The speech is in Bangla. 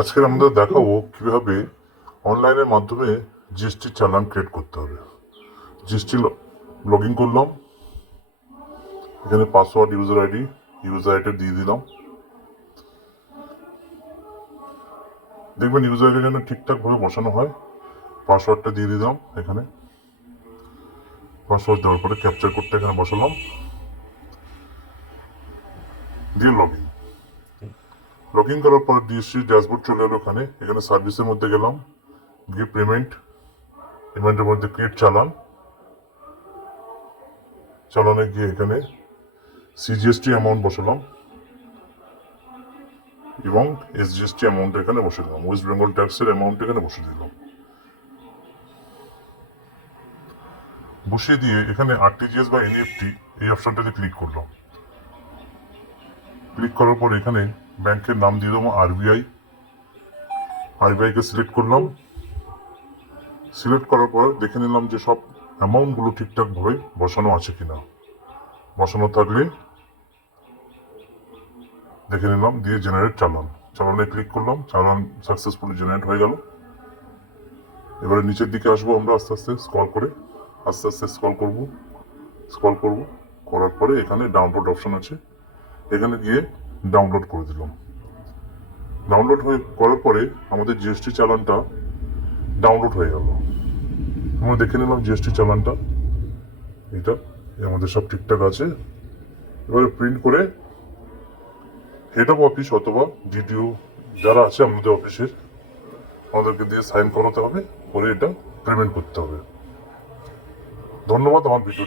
আজকে আমরা দেখাবো কীভাবে অনলাইনের মাধ্যমে জিএসটি চালান ক্রিয়েট করতে হবে। জিএসটি লগ ইন করলাম। এখানে password user ID user ID দিয়ে দিলাম। দেখবেন ইউজার আইডি যেন ঠিকঠাকভাবে বসানো হয় পাসওয়ার্ডটা দিয়ে দিলাম এখানে। পাসওয়ার্ড দেওয়ার পরে ক্যাপচার করতে এখানে বসালাম। দিয়ে লগ ইন লগ ইন করার পর ডিএসসি ড্যাশবোর্ড চলে এলো ওখানে। এখানে সার্ভিসের মধ্যে গেলাম। গিয়ে পেমেন্ট পেমেন্টের মধ্যে ক্রিয়েট চালান। চালানে গিয়ে এখানে সিজিএসটি অ্যামাউন্ট বসালাম এবং এসজিএসটি অ্যামাউন্ট এখানে বসে দিলাম। ওয়েস্ট বেঙ্গল ট্যাক্সের অ্যামাউন্ট এখানে বসে দিলাম। বসিয়ে দিয়ে এখানে আরটিজিএস বা এনইএফটি এই অপশনটাতে ক্লিক করলাম। ক্লিক করার পর এখানে ব্যাংকের নাম দিয়ে দেবো আরবিআই। আরবিআইকে সিলেক্ট করলাম। সিলেক্ট করার পর দেখে নিলাম যে সব অ্যামাউন্টগুলো ঠিকঠাকভাবে বসানো আছে কিনা। বসানো থাকলে দেখে নিলাম দিয়ে জেনারেট চালান। চালানে ক্লিক করলাম, চালান সাকসেসফুলি জেনারেট হয়ে গেল। এবারে নিচের দিকে আসব আমরা আস্তে আস্তে স্ক্রল করে। আস্তে আস্তে স্ক্রল করব। স্ক্রল করব। করার পরে এখানে ডাউনলোড অপশন আছে। এখানে গিয়ে ডাউনলোড করে দিলাম। ডাউনলোড হয়ে করার পরে আমাদের জিএসটি চালানটা ডাউনলোড হয়ে গেল। আমরা দেখে নিলাম জিএসটি চালানটা। এটা আমাদের সব ঠিকঠাক আছে। এবারে প্রিন্ট করে হেড অফ অফিস অথবা ডিডিও যারা আছে আমাদের অফিসের, আমাদেরকে দিয়ে সাইন করাতে হবে। করে এটা পেমেন্ট করতে হবে। ধন্যবাদ আমার ভিডিও